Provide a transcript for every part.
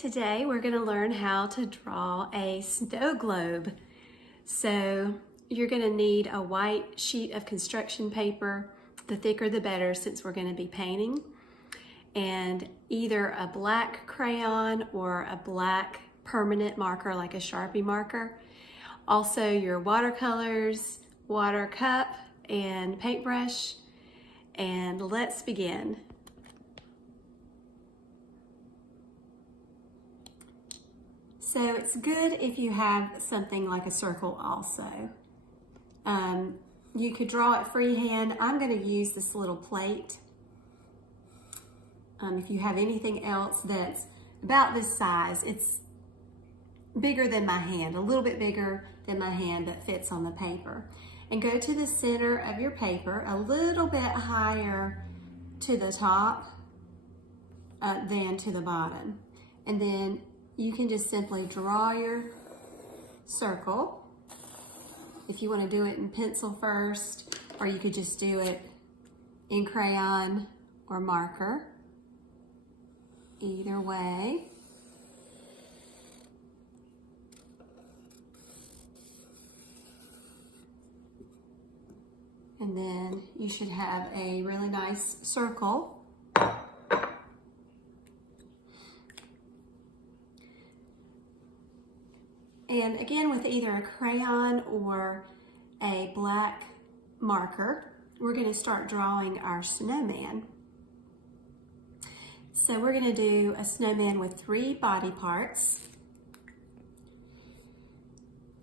Today we're going to learn how to draw a snow globe. So you're going to need a white sheet of construction paper, the thicker the better since we're going to be painting, and either a black crayon or a black permanent marker like a Sharpie marker. Also your watercolors, water cup, and paintbrush. And let's begin. So it's good if you have something like a circle also. You could draw it freehand. I'm going to use this little plate. If you have anything else that's about this size, it's bigger than my hand, a little bit bigger than my hand that fits on the paper. And go to the center of your paper, a little bit higher to the top than to the bottom. And then you can just simply draw your circle. If you want to do it in pencil first, or you could just do it in crayon or marker. Either way. And then you should have a really nice circle. And again, with either a crayon or a black marker, we're going to start drawing our snowman. So we're going to do a snowman with 3 body parts.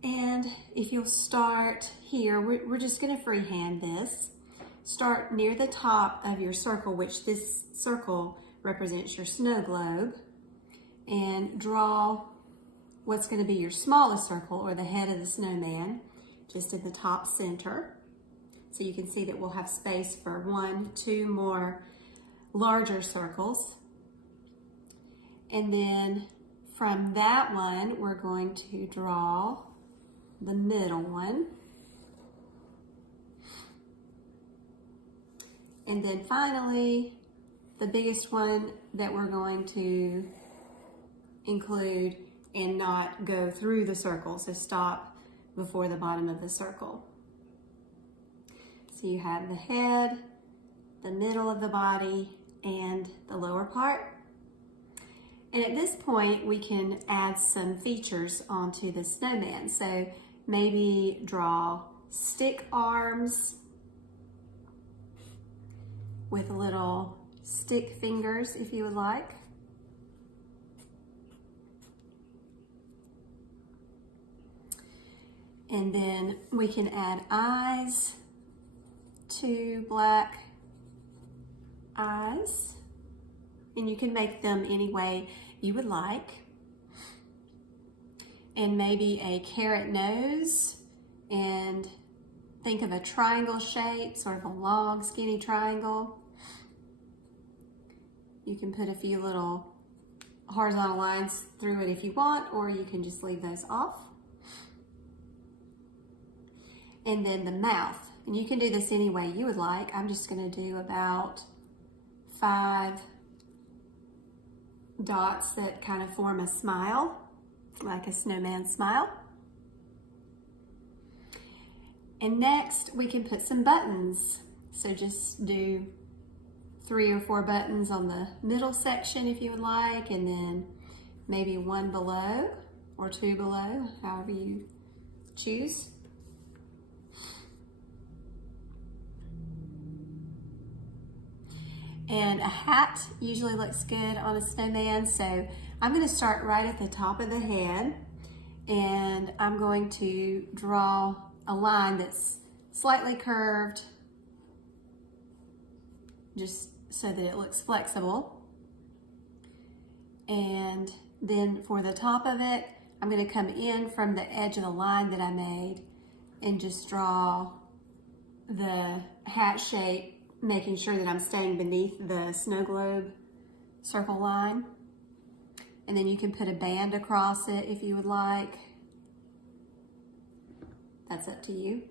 And if you'll start here, we're just going to freehand this. Start near the top of your circle, which this circle represents your snow globe, and draw what's going to be your smallest circle, or the head of the snowman, just in the top center. So you can see that we'll have space for 1, 2 more larger circles. And then from that one, we're going to draw the middle one. And then finally, the biggest one that we're going to include and not go through the circle, so stop before the bottom of the circle. So you have the head, the middle of the body, and the lower part. And at this point, we can add some features onto the snowman. So maybe draw stick arms with little stick fingers if you would like. And then we can add eyes, 2 black eyes, and you can make them any way you would like. And maybe a carrot nose, and think of a triangle shape, sort of a long skinny triangle. You can put a few little horizontal lines through it if you want, or you can just leave those off. And then the mouth, and you can do this any way you would like. I'm just going to do about 5 dots that kind of form a smile, like a snowman smile. And next we can put some buttons. So just do 3 or 4 buttons on the middle section if you would like, and then maybe 1 below or 2 below, however you choose. And a hat usually looks good on a snowman, so I'm going to start right at the top of the head, and I'm going to draw a line that's slightly curved, just so that it looks flexible. And then for the top of it, I'm going to come in from the edge of the line that I made and just draw the hat shape, making sure that I'm staying beneath the snow globe circle line. And then you can put a band across it if you would like. That's up to you.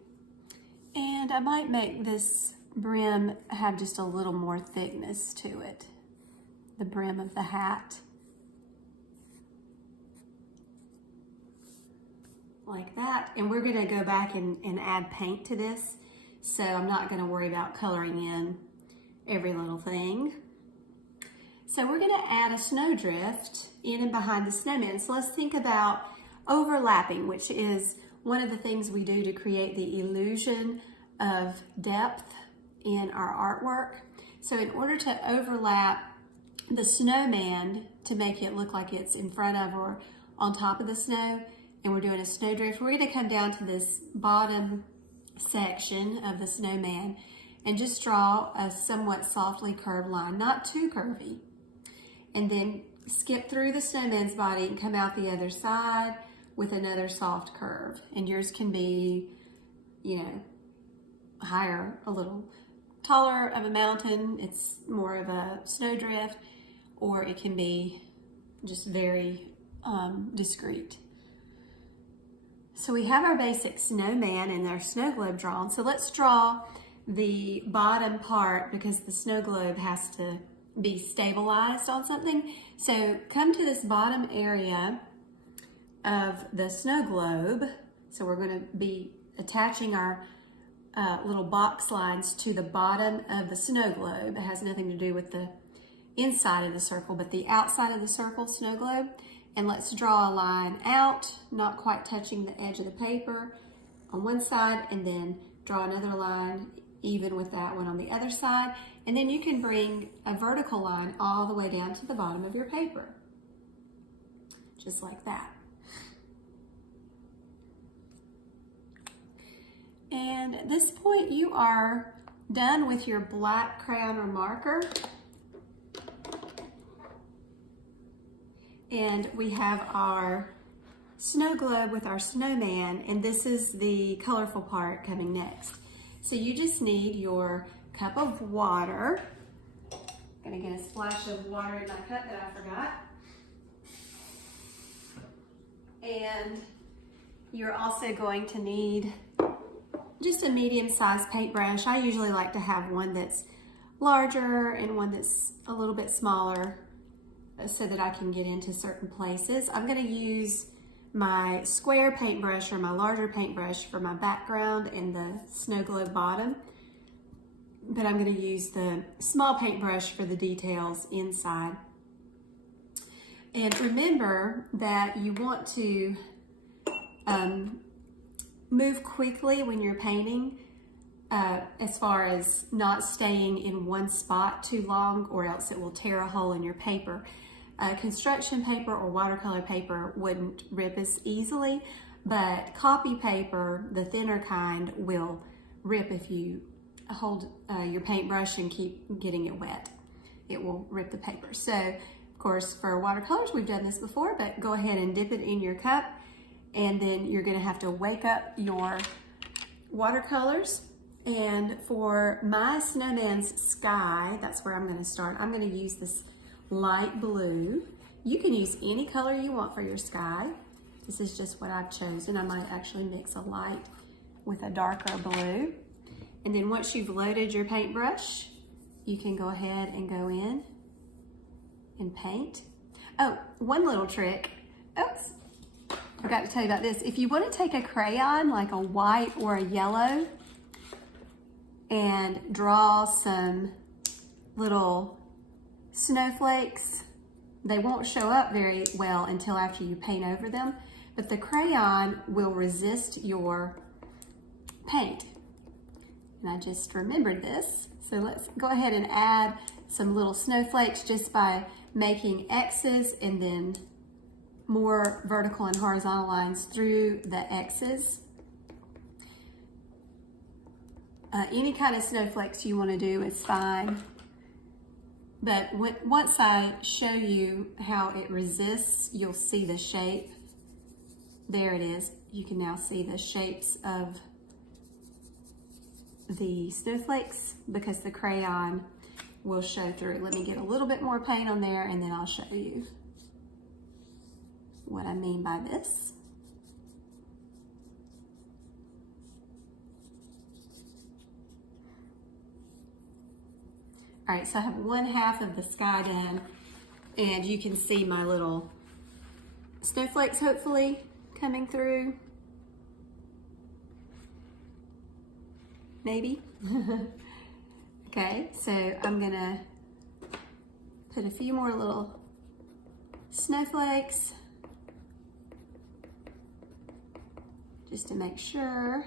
And I might make this brim have just a little more thickness to it, the brim of the hat. like that. And we're gonna go back and add paint to this. So I'm not gonna worry about coloring in every little thing. So we're gonna add a snowdrift in and behind the snowman. So let's think about overlapping, which is one of the things we do to create the illusion of depth in our artwork. So in order to overlap the snowman to make it look like it's in front of or on top of the snow, and we're doing a snowdrift, we're gonna come down to this bottom section of the snowman and just draw a somewhat softly curved line, not too curvy. And then skip through the snowman's body and come out the other side with another soft curve. And yours can be, you know, higher, a little taller of a mountain, it's more of a snowdrift, or it can be just very discreet. So we have our basic snowman and our snow globe drawn. So let's draw the bottom part because the snow globe has to be stabilized on something. So come to this bottom area of the snow globe. So we're going to be attaching our little box lines to the bottom of the snow globe. It has nothing to do with the inside of the circle, but the outside of the circle snow globe. And let's draw a line out, not quite touching the edge of the paper on one side, and then draw another line even with that one on the other side. And then you can bring a vertical line all the way down to the bottom of your paper, just like that. And at this point, you are done with your black crayon or marker. And we have our snow globe with our snowman, and this is the colorful part coming next. So you just need your cup of water. I'm gonna get a splash of water in my cup that I forgot. And you're also going to need just a medium-sized paintbrush. I usually like to have one that's larger and one that's a little bit smaller so that I can get into certain places. I'm gonna use my square paintbrush or my larger paintbrush for my background and the snow globe bottom, but I'm gonna use the small paintbrush for the details inside. And remember that you want to move quickly when you're painting, as far as not staying in one spot too long, or else it will tear a hole in your paper. Construction paper or watercolor paper wouldn't rip as easily, but copy paper, the thinner kind, will rip if you hold your paintbrush and keep getting it wet. It will rip the paper. So, of course, for watercolors, we've done this before, but go ahead and dip it in your cup, and then you're gonna have to wake up your watercolors. And for my snowman's sky, that's where I'm gonna start. I'm gonna use this light blue. You can use any color you want for your sky. This is just what I've chosen. I might actually mix a light with a darker blue. And then once you've loaded your paintbrush, you can go ahead and go in and paint. Oh, one little trick. Oops, forgot to tell you about this. If you want to take a crayon, like a white or a yellow, and draw some little snowflakes, they won't show up very well until after you paint over them, but the crayon will resist your paint. And I just remembered this. So let's go ahead and add some little snowflakes just by making X's and then more vertical and horizontal lines through the X's. Any kind of snowflakes you want to do is fine. But once I show you how it resists, you'll see the shape. There it is. You can now see the shapes of the snowflakes because the crayon will show through. Let me get a little bit more paint on there and then I'll show you what I mean by this. All right, so I have one half of the sky done, and you can see my little snowflakes hopefully coming through. maybe. Okay, so I'm gonna put a few more little snowflakes just to make sure.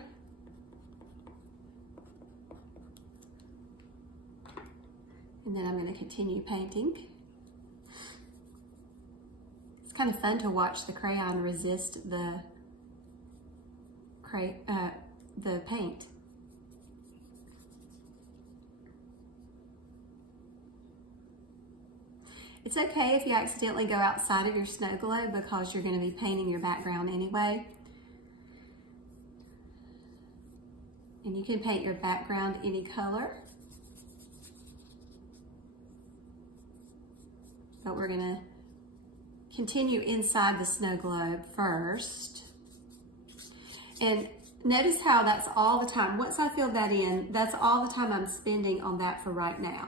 And then I'm going to continue painting. It's kind of fun to watch the crayon resist the paint. It's okay if you accidentally go outside of your snow globe because you're going to be painting your background anyway. And you can paint your background any color. But we're going to continue inside the snow globe first. And notice how that's all the time. Once I fill that in, that's all the time I'm spending on that for right now.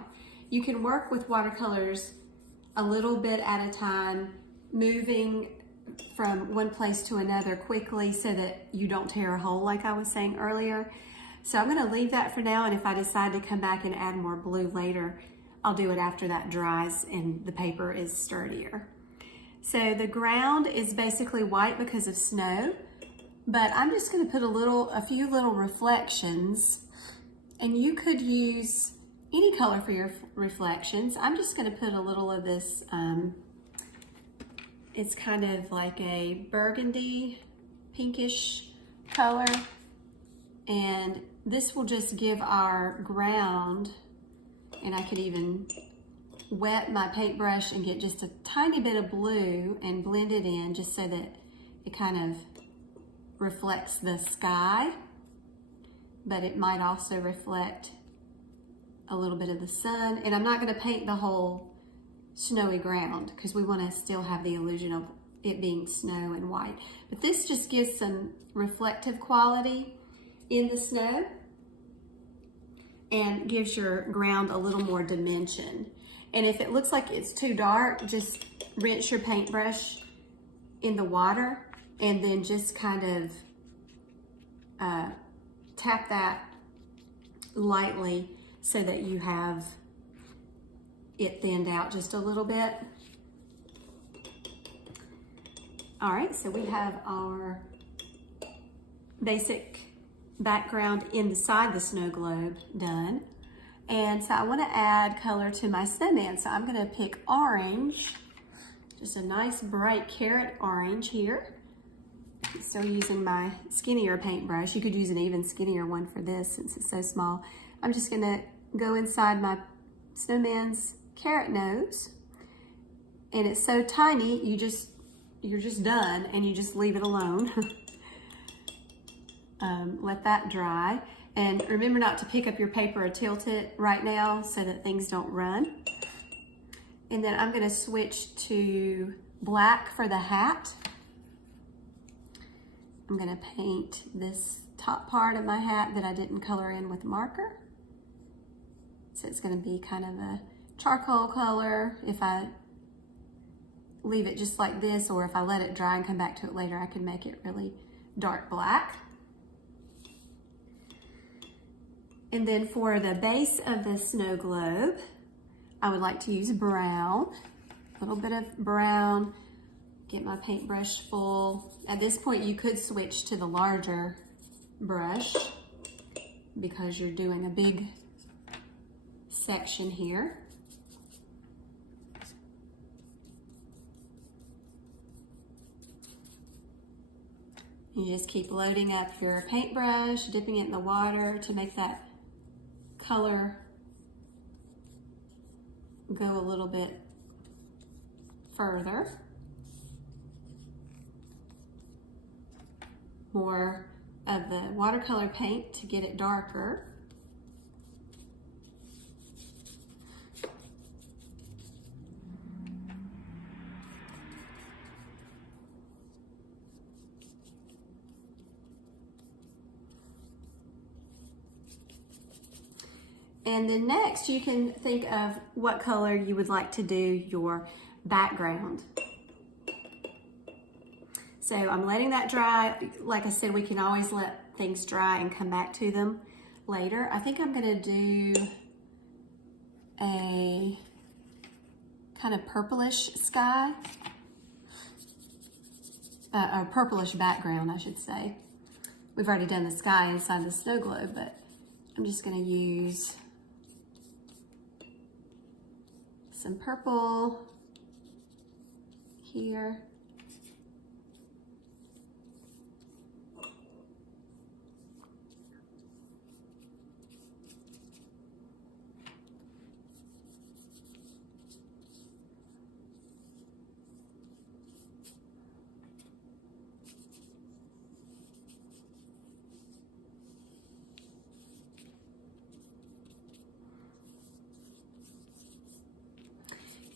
You can work with watercolors a little bit at a time, moving from one place to another quickly so that you don't tear a hole like I was saying earlier. So I'm going to leave that for now, and if I decide to come back and add more blue later, I'll do it after that dries and the paper is sturdier. So the ground is basically white because of snow, but I'm just going to put a few little reflections, and you could use any color for your reflections. I'm just going to put a little of this, it's kind of like a burgundy, pinkish color, and this will just give our ground, and I could even wet my paintbrush and get just a tiny bit of blue and blend it in just so that it kind of reflects the sky, but it might also reflect a little bit of the sun. And I'm not going to paint the whole snowy ground because we want to still have the illusion of it being snow and white. But this just gives some reflective quality in the snow and gives your ground a little more dimension. And if it looks like it's too dark, just rinse your paintbrush in the water and then just kind of tap that lightly so that you have it thinned out just a little bit. All right, so we have our basic background inside the snow globe done. And so I want to add color to my snowman. So I'm going to pick orange, just a nice bright carrot orange here. I'm still using my skinnier paintbrush. You could use an even skinnier one for this since it's so small. I'm just going to go inside my snowman's carrot nose. And it's so tiny, you're just done and you just leave it alone. Let that dry. And remember not to pick up your paper or tilt it right now so that things don't run. And then I'm going to switch to black for the hat. I'm going to paint this top part of my hat that I didn't color in with marker. So it's going to be kind of a charcoal color. If I leave it just like this, or if I let it dry and come back to it later, I can make it really dark black. And then for the base of the snow globe, I would like to use brown, a little bit of brown, get my paintbrush full. At this point, you could switch to the larger brush because you're doing a big section here. You just keep loading up your paintbrush, dipping it in the water to make that color go a little bit further. More of the watercolor paint to get it darker. And then next you can think of what color you would like to do your background. So I'm letting that dry. Like I said, we can always let things dry and come back to them. later. I think I'm gonna do a kind of purplish sky, a purplish background, I should say. We've already done the sky inside the snow globe, but I'm just gonna use some purple here.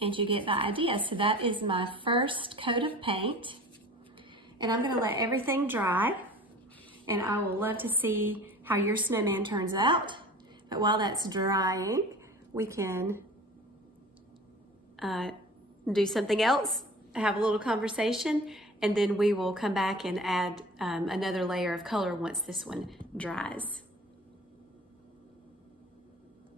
And you get the idea. So that is my first coat of paint. And I'm gonna let everything dry. And I will love to see how your snowman turns out. But while that's drying, we can do something else, have a little conversation, and then we will come back and add another layer of color once this one dries.